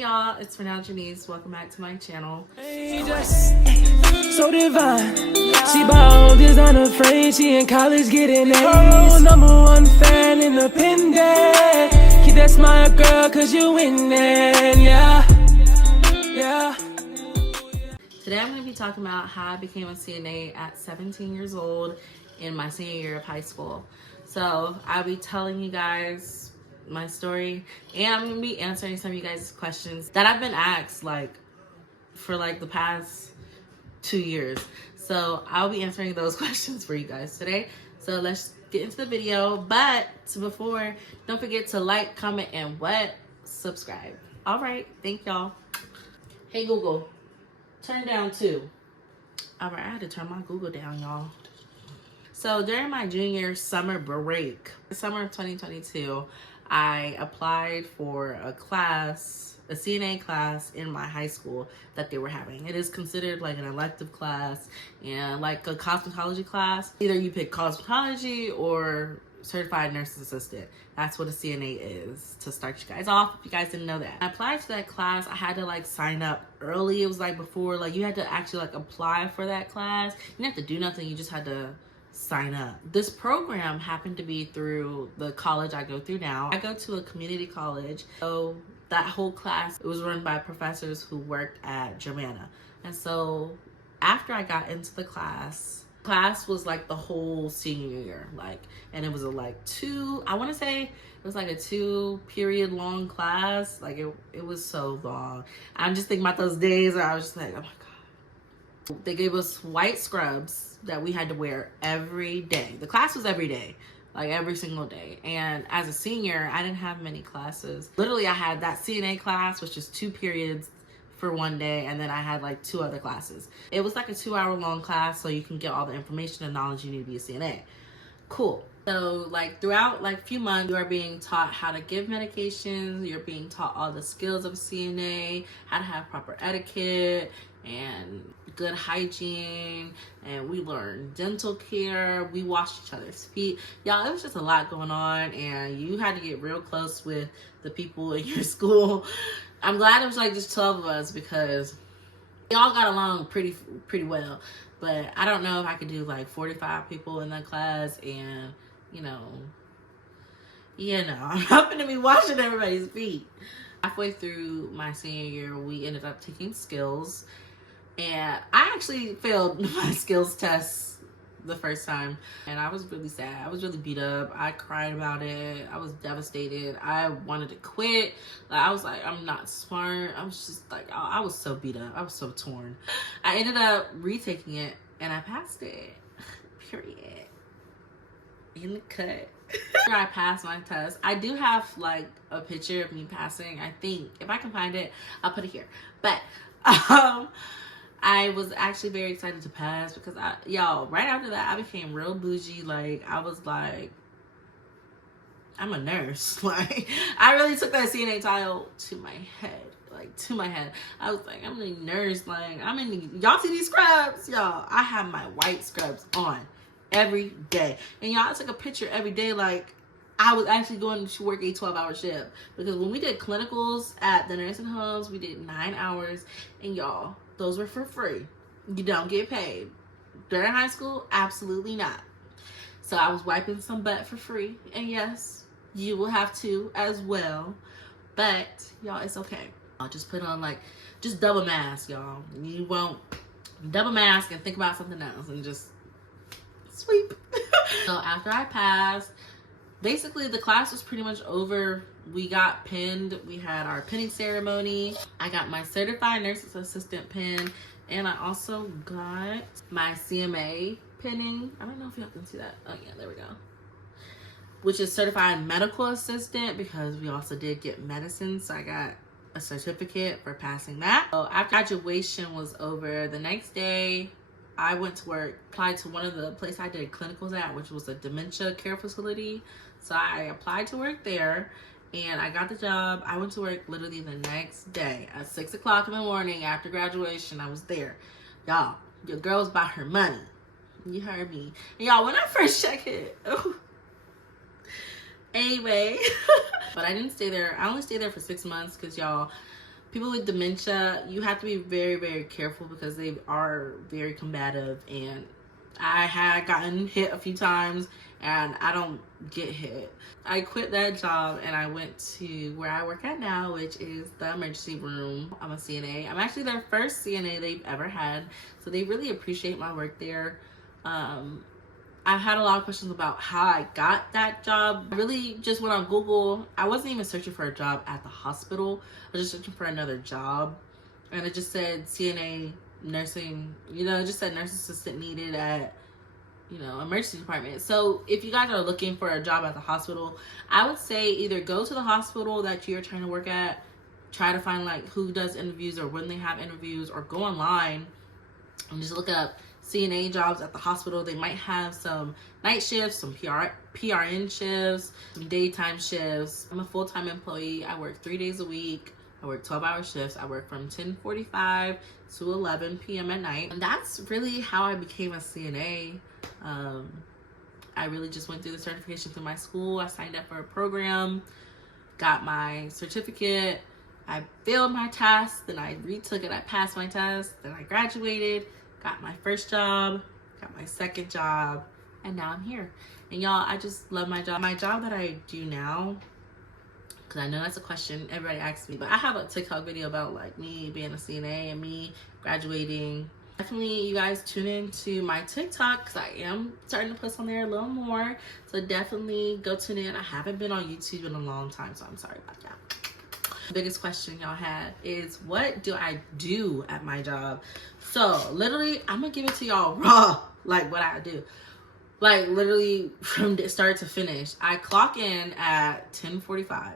Hey y'all, it's Renal Janice. Welcome back to my channel. So divine. She bought designer frame. She in college getting A's. Number one fan, independent. Keep that smile, girl, cause you winning. Yeah. Today I'm going to be talking about how I became a CNA at 17 years old in my senior year of high school. So I'll be telling you guys my story, and I'm going to be answering some of you guys' questions that I've been asked for the past 2 years. So I'll be answering those questions for you guys today. So let's get into the video. But before, don't forget to like, comment, and subscribe. All right, thank y'all. Hey Google, turn down 2. All right, I had to turn my Google down, y'all. So during my junior summer break, summer of 2022, I applied for a CNA class in my high school that they were having. It is considered like an elective class and like a cosmetology class. Either you pick cosmetology or certified nurse's assistant. That's what a CNA is, to start you guys off, if you guys didn't know that. I applied to that class. I had to sign up early. It was before, you had to actually apply for that class. You didn't have to do nothing. You just had to sign up. This program happened to be through the college I go through now. I go to a community college. So that whole class, it was run by professors who worked at Germanna. And so after I got into the class was the whole senior year, and it was I want to say it was a 2-period long class. It was so long. I'm just thinking about those days where I was just oh my God. They gave us white scrubs that we had to wear every day. The class was every day, every single day. And as a senior, I didn't have many classes. Literally, I had that CNA class, which is 2 periods for one day, and then I had 2 other classes. It was a 2-hour long class, so you can get all the information and knowledge you need to be a CNA. Cool. So throughout a few months, you are being taught how to give medications. You're being taught all the skills of a CNA, how to have proper etiquette and good hygiene, and we learned dental care. We washed each other's feet. Y'all, it was just a lot going on, and you had to get real close with the people in your school. I'm glad it was just 12 of us, because we all got along pretty well. But I don't know if I could do 45 people in that class, and I'm not gonna be washing everybody's feet. Halfway through my senior year, we ended up taking skills, and I actually failed my skills test the first time, and I was really sad. I was really beat up. I cried about it. I was devastated. I wanted to quit. I was I'm not smart. I was just I was so beat up. I was so torn. I ended up retaking it, and I passed it. Period. In the cut. After I passed my test, I do have a picture of me passing. I think if I can find it, I'll put it here. But I was actually very excited to pass, because y'all, right after that, I became real bougie. I was I'm a nurse. I really took that CNA title to my head. To my head. I was I'm a nurse. Y'all see these scrubs? Y'all, I have my white scrubs on every day. And y'all, I took a picture every day I was actually going to work a 12-hour shift. Because when we did clinicals at the nursing homes, we did 9 hours. And y'all, those were for free. You don't get paid. During high school, absolutely not. So I was wiping some butt for free. And yes, you will have to as well. But y'all, it's okay. I'll just put on just double mask, y'all. You won't double mask and think about something else and just sweep. So after I passed, basically the class was pretty much over. We got pinned. We had our pinning ceremony. I got my certified nurse's assistant pin, and I also got my CMA pinning. I don't know if y'all can see that. Oh yeah, there we go. Which is certified medical assistant, because we also did get medicine. So I got a certificate for passing that. So after graduation was over, the next day I went to work, applied to one of the places I did clinicals at, which was a dementia care facility. So I applied to work there, and I got the job. I went to work literally the next day at 6 o'clock in the morning after graduation. I was there. Y'all, your girl was about her money. You heard me. And y'all, when I first checked it, anyway, but I didn't stay there. I only stayed there for 6 months, because y'all, People with dementia, you have to be very, very careful because they are very combative, and I had gotten hit a few times and I don't get hit. I quit that job and I went to where I work at now, which is the emergency room. I'm a CNA. I'm actually their first CNA they've ever had, so they really appreciate my work there. I've had a lot of questions about how I got that job. I really just went on Google. I wasn't even searching for a job at the hospital. I was just searching for another job. And it just said CNA nursing, it just said nurse assistant needed at, emergency department. So if you guys are looking for a job at the hospital, I would say either go to the hospital that you're trying to work at, try to find like who does interviews or when they have interviews, or go online and just look up CNA jobs at the hospital. They might have some night shifts, some PRN shifts, some daytime shifts. I'm a full-time employee. I work 3 days a week. I work 12-hour shifts. I work from 10:45 to 11 p.m. at night. And that's really how I became a CNA. I really just went through the certification through my school. I signed up for a program, got my certificate. I failed my test, then I retook it. I passed my test, then I graduated, got my first job, got my second job, and now I'm here. And y'all, I just love my job. My job that I do now, because I know that's a question everybody asks me, but I have a TikTok video about like me being a CNA and me graduating. Definitely you guys tune in to my TikTok because I am starting to post on there a little more. So definitely go tune in. I haven't been on YouTube in a long time, so I'm sorry about that. The biggest question y'all had is, what do I do at my job? So literally, I'm gonna give it to y'all raw, like what I do. Like literally from start to finish. I clock in at 10:45.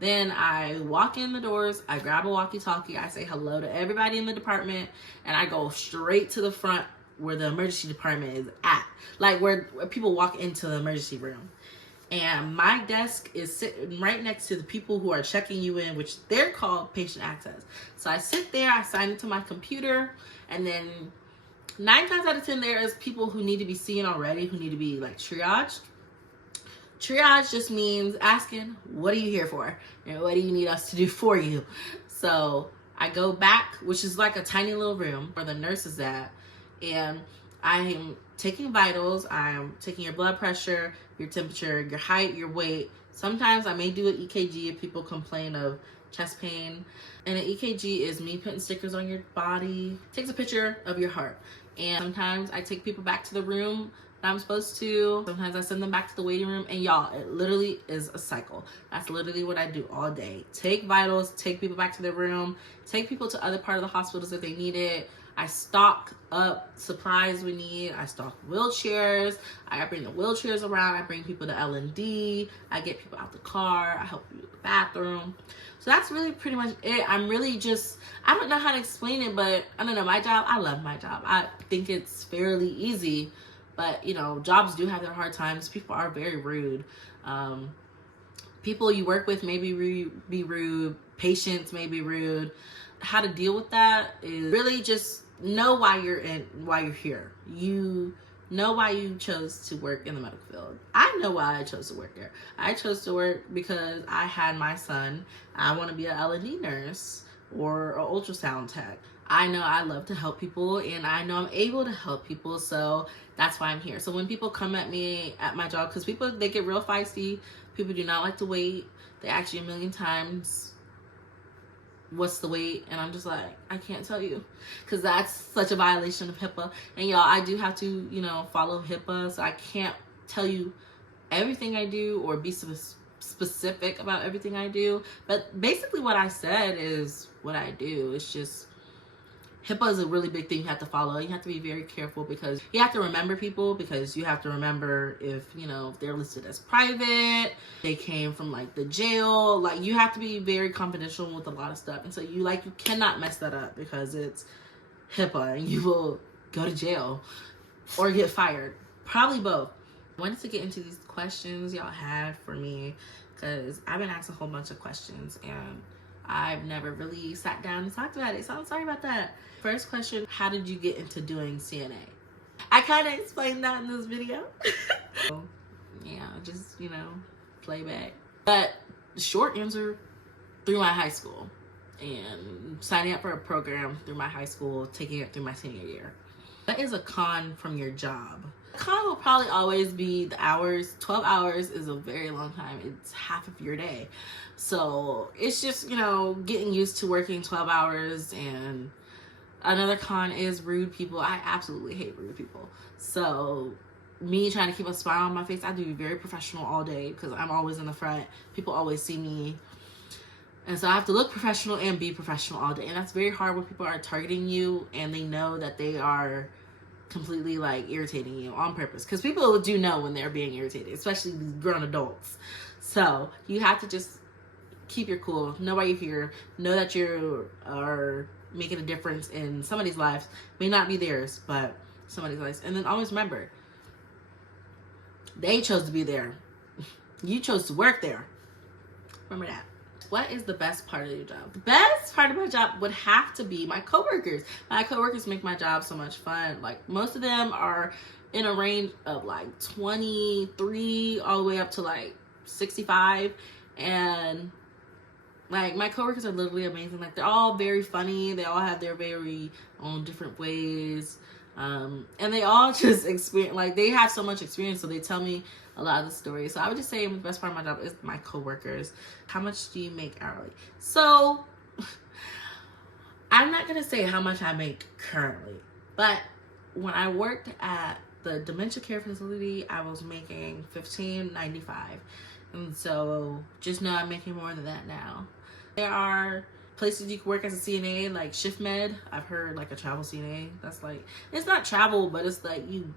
Then I walk in the doors, I grab a walkie-talkie, I say hello to everybody in the department, and I go straight to the front where the emergency department is at. Like where people walk into the emergency room. And my desk is sitting right next to the people who are checking you in, which they're called patient access. So I sit there, I sign into my computer, and then 9 times out of 10, there is people who need to be seen already, who need to be like triaged. Triage just means asking, what are you here for? And what do you need us to do for you? So I go back, which is like a tiny little room where the nurse is at, and I am taking vitals. I'm taking your blood pressure, your temperature, your height, your weight. Sometimes I may do an EKG if people complain of chest pain. And an EKG is me putting stickers on your body. It takes a picture of your heart. And sometimes I take people back to the room that I'm supposed to. Sometimes I send them back to the waiting room. And y'all, it literally is a cycle. That's literally what I do all day. Take vitals, take people back to their room, take people to other part of the hospitals if they need it. I stock up supplies we need. I stock wheelchairs. I bring the wheelchairs around. I bring people to L&D. I get people out the car. I help you with the bathroom. So that's really pretty much it. I'm really just, I don't know how to explain it, but I don't know, my job, I love my job. I think it's fairly easy, but jobs do have their hard times. People are very rude. People you work with may be rude. Patients may be rude. How to deal with that is really just know why you're here. You know why you chose to work in the medical field. I know why I chose to work there. I chose to work because I had my son. I want to be an L&D nurse or an ultrasound tech. I know I love to help people, and I know I'm able to help people, so that's why I'm here. So when people come at me at my job, because people, they get real feisty. People do not like to wait. They ask you a million times, what's the wait? And I'm just like, I can't tell you, because that's such a violation of HIPAA. And y'all, I do have to, follow HIPAA, so I can't tell you everything I do or be specific about everything I do. But basically what I said is what I do. It's just, HIPAA is a really big thing you have to follow. You have to be very careful because you have to remember people, because you have to remember if they're listed as private, they came from like the jail. Like you have to be very confidential with a lot of stuff. And so you cannot mess that up because it's HIPAA and you will go to jail or get fired. Probably both. I wanted to get into these questions y'all had for me because I've been asked a whole bunch of questions and I've never really sat down and talked about it, so I'm sorry about that. First question, how did you get into doing CNA? I kind of explained that in this video. So, yeah, just, play back. But the short answer, through my high school. and signing up for a program through my high school, taking it through my senior year. What is a con from your job? A con will probably always be the hours. 12 hours is a very long time. It's half of your day. So it's just, you know, getting used to working 12 hours. And another con is rude people. I absolutely hate rude people. So me trying to keep a smile on my face, I have to be very professional all day because I'm always in the front. People always see me. And so I have to look professional and be professional all day. And that's very hard when people are targeting you and they know that they are completely like irritating you on purpose. Because people do know when they're being irritated, especially these grown adults. So you have to just keep your cool. Know why you're here. Know that you are making a difference in somebody's life. May not be theirs, but somebody's life. And then always remember, they chose to be there. You chose to work there. Remember that. What is the best part of your job? The best part of my job would have to be my coworkers. My coworkers make my job so much fun. Like, most of them are in a range of like 23 all the way up to like 65. And like, my coworkers are literally amazing. Like, they're all very funny. They all have their very own different ways. And they all just experience, like, they have so much experience, so they tell me a lot of the stories. So I would just say the best part of my job is my coworkers. How much do you make hourly? So I'm not gonna say how much I make currently, but when I worked at the dementia care facility, I was making $15.95, and so just know I'm making more than that now. There are places you can work as a CNA, like shift med. I've heard like a travel CNA. That's like, it's not travel, but it's like you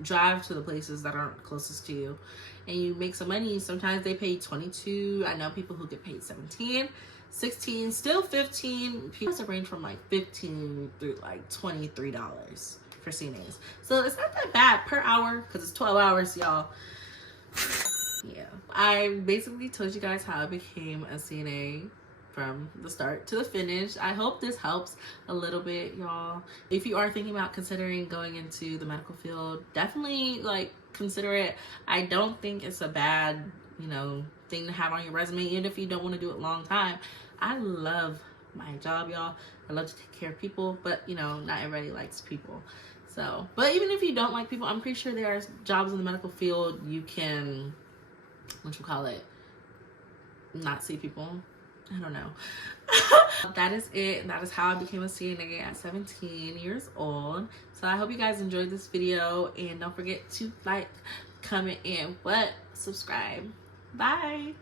drive to the places that aren't closest to you and you make some money. Sometimes they pay 22. I know people who get paid 17, 16, still 15. People range from like 15 through like $23 for CNAs. So it's not that bad per hour because it's 12 hours, y'all. Yeah, I basically told you guys how I became a CNA from the start to the finish. I hope this helps a little bit, y'all. If you are thinking about considering going into the medical field, definitely like consider it. I don't think it's a bad, you know, thing to have on your resume, even if you don't want to do it a long time. I love my job, y'all. I love to take care of people, but you know, not everybody likes people. So, but even if you don't like people, I'm pretty sure there are jobs in the medical field you can, what you call it, not see people. I don't know. That is it. That is how I became a CNA at 17 years old. So I hope you guys enjoyed this video, and don't forget to like, comment, and subscribe. Bye.